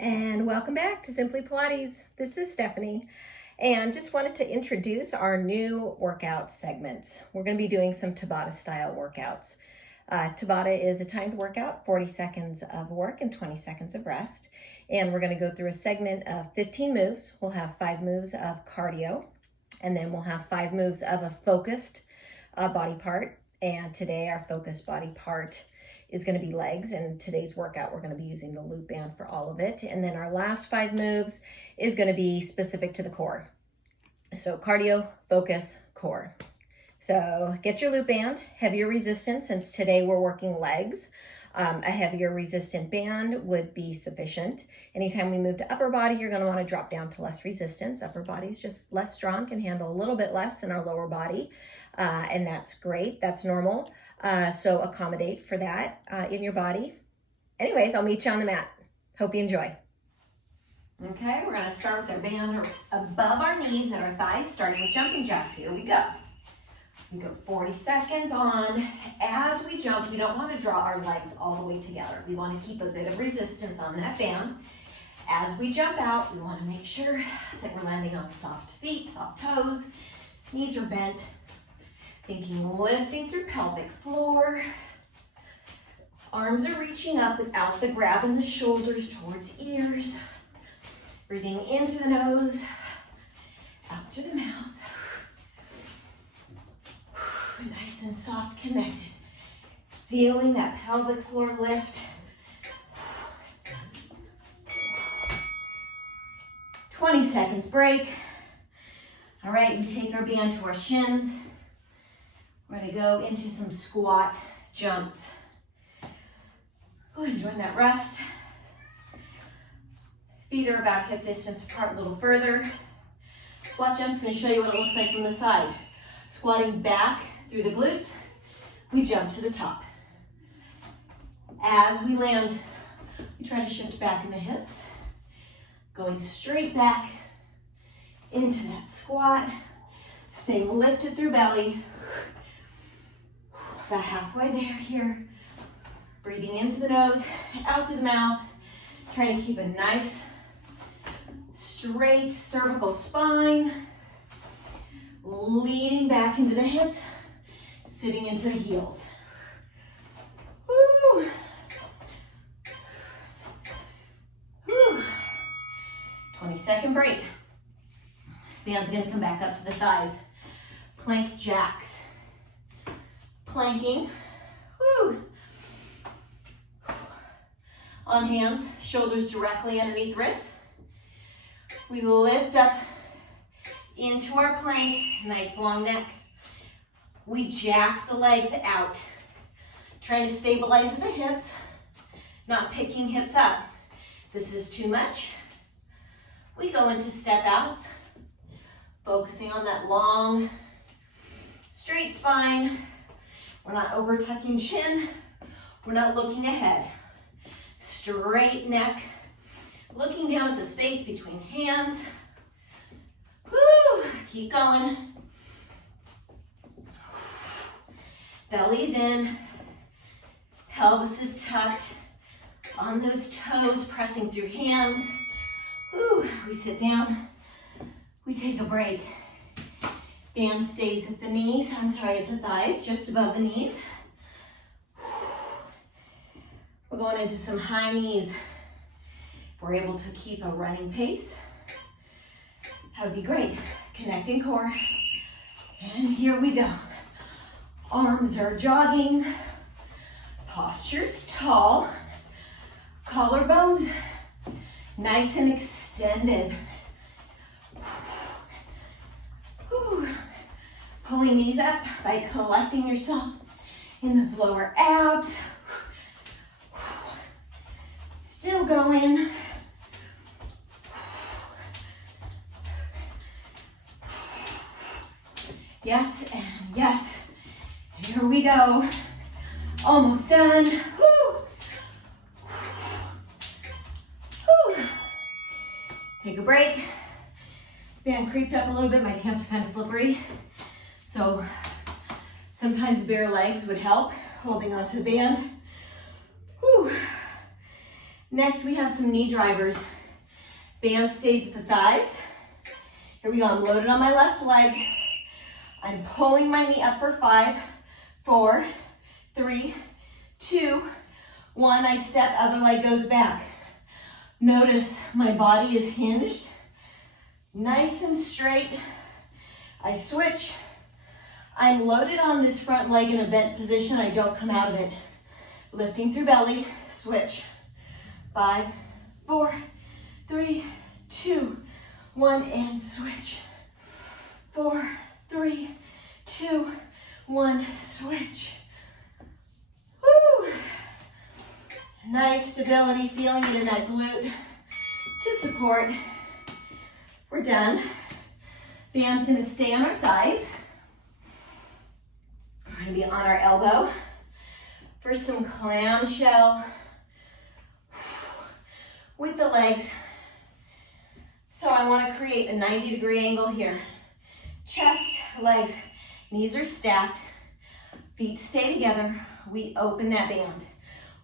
And welcome back to Simply Pilates. This is Stephanie, and just wanted to introduce our new workout segments. We're going to be doing some Tabata style workouts. Tabata is a timed workout, 40 seconds of work and 20 seconds of rest. And we're going to go through a segment of 15 moves. We'll have 5 moves of cardio, and then we'll have 5 moves of a focused body part. And today our focused body part is going to be legs, and today's workout we're going to be using the loop band for all of it. And then our last 5 moves is going to be specific to the core. So cardio, focus, core. So get your loop band, heavier resistance, since today we're working legs. A heavier resistant band would be sufficient. Anytime we move to upper body, you're going to want to drop down to less resistance. Upper body is just less strong, can handle a little bit less than our lower body, and that's great. That's normal. So accommodate for that in your body. Anyways, I'll meet you on the mat. Hope you enjoy. Okay, we're going to start with our band above our knees and our thighs, starting with jumping jacks. Here we go. We go 40 seconds on. As we jump, we don't want to draw our legs all the way together. We want to keep a bit of resistance on that band. As we jump out, we want to make sure that we're landing on soft feet, soft toes, knees are bent. Thinking lifting through pelvic floor. Arms are reaching up without the grab in the shoulders towards ears. Breathing in through the nose, out through the mouth. Nice and soft, connected. Feeling that pelvic floor lift. 20 seconds break. All right, we take our band to our shins. We're going to go into some squat jumps. Go ahead and join that rest. Feet are about hip distance apart a little further. Squat jump's going to show you what it looks like from the side. Squatting back through the glutes, we jump to the top. As we land, we try to shift back in the hips. Going straight back into that squat. Staying lifted through belly. About halfway there here. Breathing into the nose, out through the mouth. Trying to keep a nice, straight cervical spine. Leaning back into the hips, sitting into the heels. Woo. Woo. 20-second break. Band's gonna come back up to the thighs. Plank jacks. Planking. Woo. On hands, shoulders directly underneath wrists. We lift up into our plank, nice long neck. We jack the legs out, trying to stabilize the hips, not picking hips up. This is too much. We go into step outs, focusing on that long, straight spine. We're not over tucking chin. We're not looking ahead. Straight neck, looking down at the space between hands. Woo, keep going. Belly's in, pelvis is tucked, on those toes, pressing through hands. Woo, we sit down, we take a break. Band stays at the knees, at the thighs, just above the knees. We're going into some high knees. If we're able to keep a running pace, that would be great. Connecting core. And here we go. Arms are jogging. Posture's tall. Collarbones nice and extended. Whew. Pulling these up by collecting yourself in those lower abs. Still going. Yes, and yes. Here we go. Almost done. Woo. Woo. Take a break. Band creeped up a little bit. My pants are kind of slippery. So sometimes bare legs would help, holding onto the band. Woo. Next, we have some knee drivers. Band stays at the thighs. Here we go, I'm loaded on my left leg. I'm pulling my knee up for 5, 4, 3, 2, 1. I step, other leg goes back. Notice my body is hinged, nice and straight. I switch. I'm loaded on this front leg in a bent position. I don't come out of it. Lifting through belly, switch. 5, 4, 3, 2, 1, and switch. 4, 3, 2, 1, switch. Woo! Nice stability, feeling it in that glute to support. We're done. Band's gonna stay on our thighs. We're gonna be on our elbow for some clamshell with the legs. So I wanna create a 90-degree angle here. Chest, legs, knees are stacked, feet stay together. We open that band.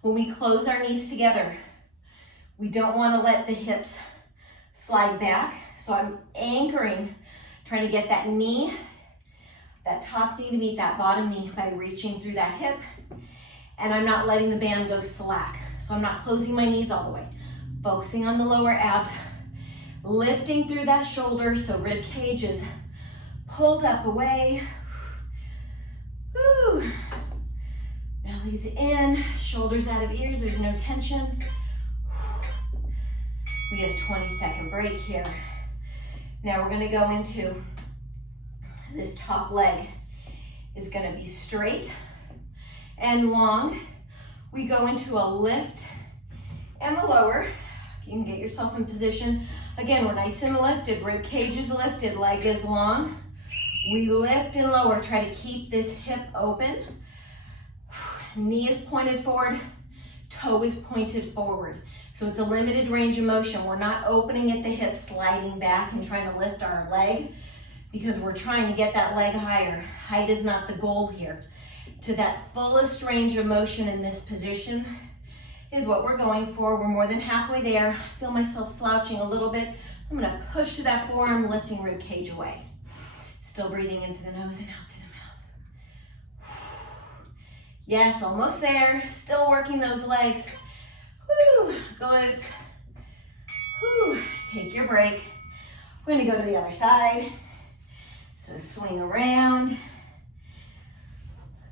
When we close our knees together, we don't want to let the hips slide back. So I'm anchoring, trying to get that knee, that top knee to meet that bottom knee by reaching through that hip. And I'm not letting the band go slack. So I'm not closing my knees all the way. Focusing on the lower abs, lifting through that shoulder so rib cage is pulled up away. Woo. Belly's in, shoulders out of ears, there's no tension. We get a 20-second break here. Now we're gonna go into this top leg. It's gonna be straight and long. We go into a lift and the lower. You can get yourself in position. Again, we're nice and lifted, rib cage is lifted, leg is long. We lift and lower, try to keep this hip open. Knee is pointed forward, toe is pointed forward. So it's a limited range of motion. We're not opening at the hip, sliding back and trying to lift our leg because we're trying to get that leg higher. Height is not the goal here. To that fullest range of motion in this position is what we're going for. We're more than halfway there. I feel myself slouching a little bit. I'm gonna push to that forearm, lifting rib cage away. Still breathing in through the nose and out through the mouth. Yes, almost there. Still working those legs. Woo, glutes. Woo, take your break. We're gonna go to the other side. So swing around.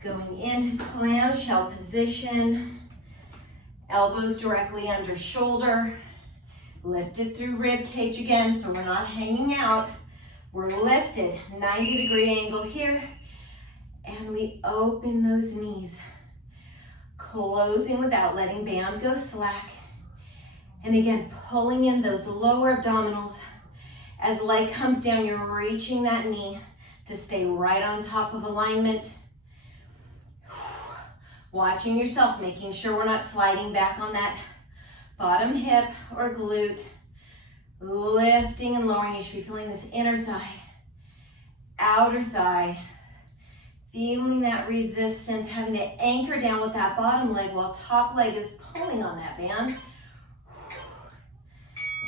Going into clamshell position. Elbows directly under shoulder. Lifted through rib cage again, so we're not hanging out. We're lifted, 90-degree angle here. And we open those knees. Closing without letting band go slack. And again, pulling in those lower abdominals. As leg comes down, you're reaching that knee to stay right on top of alignment. Watching yourself, making sure we're not sliding back on that bottom hip or glute. Lifting and lowering, you should be feeling this inner thigh, outer thigh. Feeling that resistance, having to anchor down with that bottom leg while top leg is pulling on that band.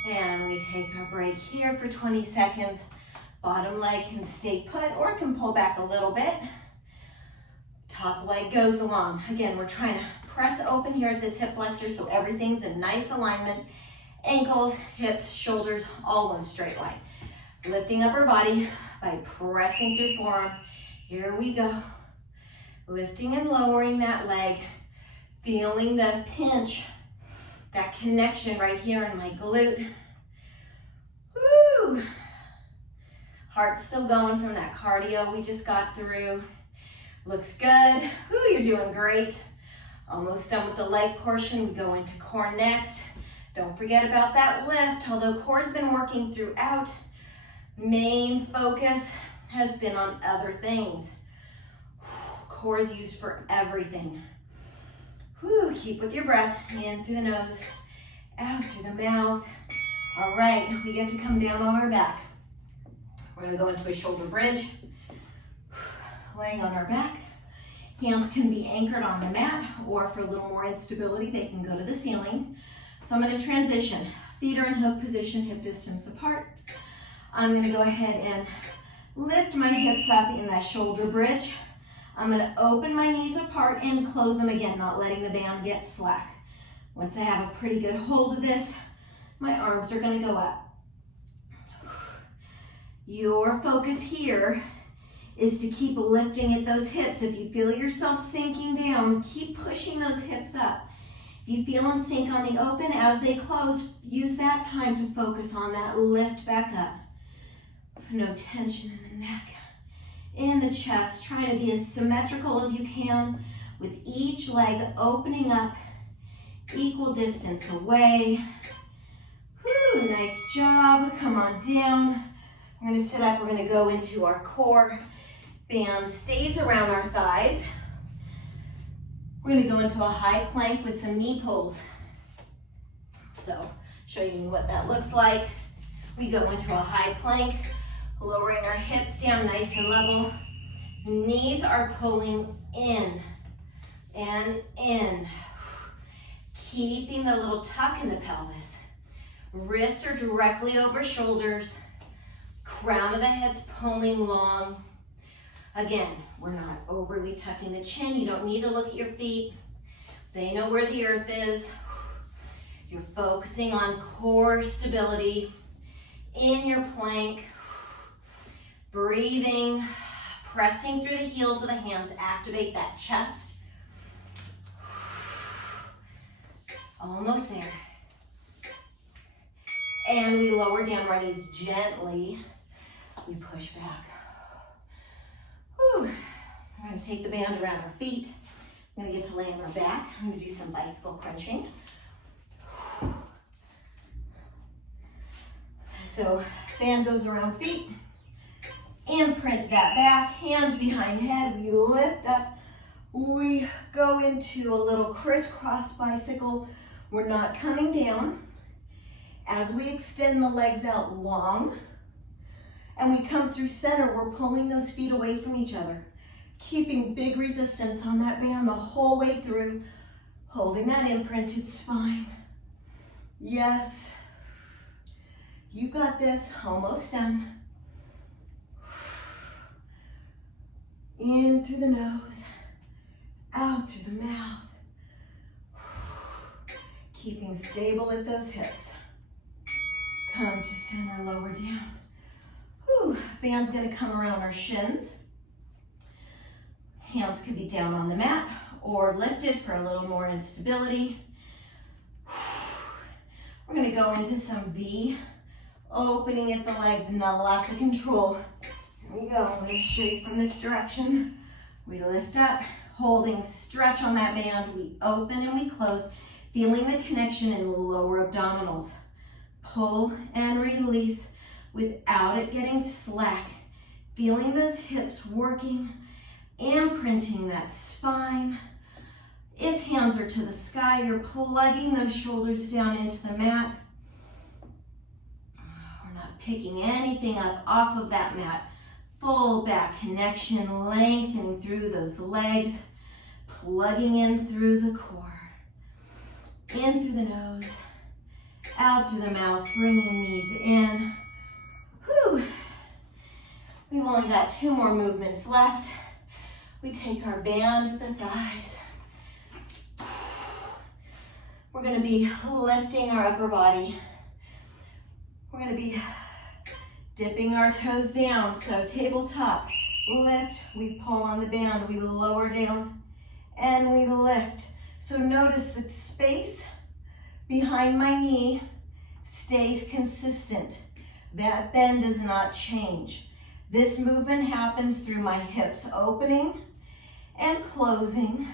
And we take our break here for 20 seconds. Bottom leg can stay put or it can pull back a little bit. Top leg goes along. Again, we're trying to press open here at this hip flexor so everything's in nice alignment. Ankles, hips, shoulders, all one straight line. Lifting up our body by pressing through forearm. Here we go. Lifting and lowering that leg. Feeling the pinch, that connection right here in my glute. Woo! Heart's still going from that cardio we just got through. Looks good. Woo, you're doing great. Almost done with the leg portion. We go into core next. Don't forget about that lift. Although core's been working throughout, main focus has been on other things. Core is used for everything. Whew, keep with your breath. In through the nose, out through the mouth. All right, we get to come down on our back. We're gonna go into a shoulder bridge. Laying on our back. Hands can be anchored on the mat, or for a little more instability, they can go to the ceiling. So I'm going to transition. Feet are in hook position, hip distance apart. I'm going to go ahead and lift my hips up in that shoulder bridge. I'm going to open my knees apart and close them again, not letting the band get slack. Once I have a pretty good hold of this, my arms are going to go up. Your focus here is to keep lifting at those hips. If you feel yourself sinking down, keep pushing those hips up. If you feel them sink on the open, as they close, use that time to focus on that lift back up. No tension in the neck, in the chest. Trying to be as symmetrical as you can with each leg opening up equal distance away. Whew, nice job. Come on down. We're going to sit up. We're going to go into our core. Band stays around our thighs. We're going to go into a high plank with some knee pulls. So, show you what that looks like. We go into a high plank, lowering our hips down nice and level. Knees are pulling in and in. Keeping the little tuck in the pelvis. Wrists are directly over shoulders. Crown of the head's pulling long. Again, we're not overly tucking the chin. You don't need to look at your feet. They know where the earth is. You're focusing on core stability in your plank. Breathing, pressing through the heels of the hands. Activate that chest. Almost there. And we lower down our knees gently. We push back. Whew. We're going to take the band around our feet. We're going to get to lay on our back. I'm going to do some bicycle crunching. So band goes around feet. Imprint that back. Hands behind head. We lift up. We go into a little crisscross bicycle. We're not coming down. As we extend the legs out long, and we come through center, we're pulling those feet away from each other, keeping big resistance on that band the whole way through, holding that imprinted spine. Yes, you got this, almost done. In through the nose, out through the mouth, keeping stable at those hips. Come to center, lower down. Whew. Band's gonna come around our shins. Hands could be down on the mat or lifted for a little more instability. We're gonna go into some V, opening at the legs, now lots of control. Here we go, I'm gonna show you from this direction. We lift up, holding stretch on that band. We open and we close, feeling the connection in lower abdominals. Pull and release without it getting slack. Feeling those hips working, imprinting that spine. If hands are to the sky, you're plugging those shoulders down into the mat. We're not picking anything up off of that mat. Full back connection, lengthening through those legs, plugging in through the core. In through the nose. Out through the mouth, bringing knees in. Whew. We've only got 2 more movements left. We take our band to the thighs. We're going to be lifting our upper body. We're going to be dipping our toes down. So tabletop, lift, we pull on the band, we lower down, and we lift. So notice the space behind my knee stays consistent. That bend does not change. This movement happens through my hips opening and closing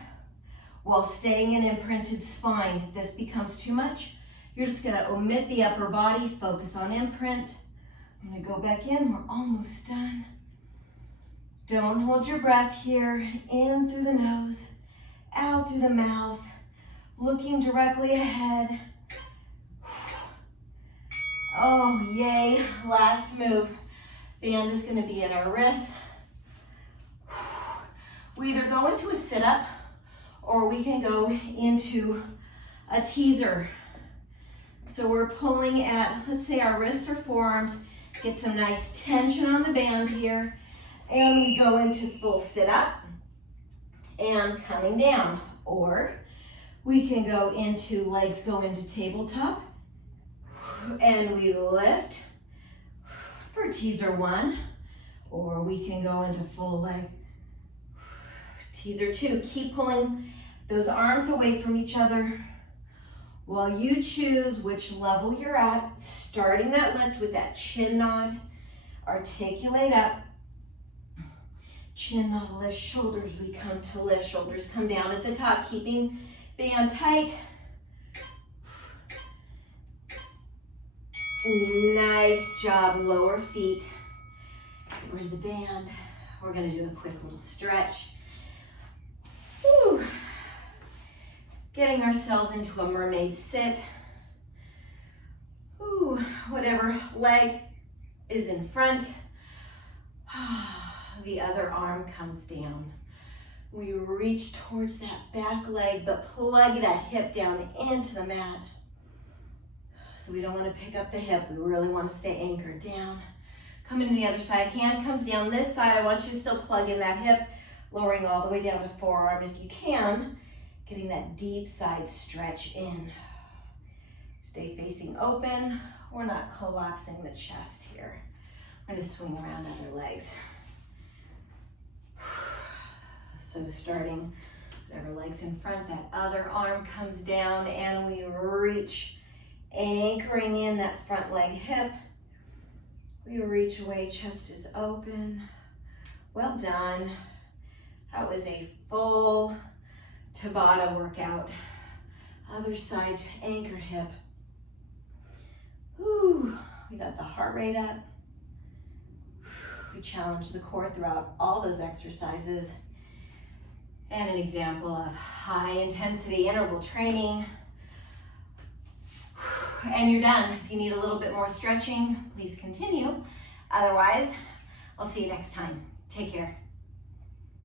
while staying in imprinted spine. If this becomes too much, you're just gonna omit the upper body, focus on imprint. I'm gonna go back in, we're almost done. Don't hold your breath here. In through the nose, out through the mouth, looking directly ahead. Oh, yay, last move. Band is gonna be at our wrists. We either go into a sit-up or we can go into a teaser. So we're pulling at, let's say our wrists or forearms, get some nice tension on the band here, and we go into full sit up and coming down. Or we can go into, legs go into tabletop, and we lift for teaser 1, or we can go into full leg, teaser 2. Keep pulling those arms away from each other while you choose which level you're at, starting that lift with that chin nod. Articulate up, chin nod, lift, shoulders, we come to lift, shoulders come down at the top, keeping band tight. Nice job, lower feet. Get rid of the band. We're gonna do a quick little stretch. Woo. Getting ourselves into a mermaid sit. Ooh, whatever leg is in front, the other arm comes down. We reach towards that back leg, but plug that hip down into the mat. So we don't want to pick up the hip. We really want to stay anchored down. Come into the other side. Hand comes down this side. I want you to still plug in that hip, lowering all the way down to forearm if you can. Getting that deep side stretch in. Stay facing open. We're not collapsing the chest here. I'm going to swing around other legs. So starting whatever leg's in front, that other arm comes down and we reach, anchoring in that front leg hip. We reach away, chest is open. Well done. That was a full Tabata workout. Other side, anchor hip. Whew. We got the heart rate up. We challenge the core throughout all those exercises. And an example of high intensity interval training. And you're done. If you need a little bit more stretching, please continue. Otherwise, I'll see you next time. Take care.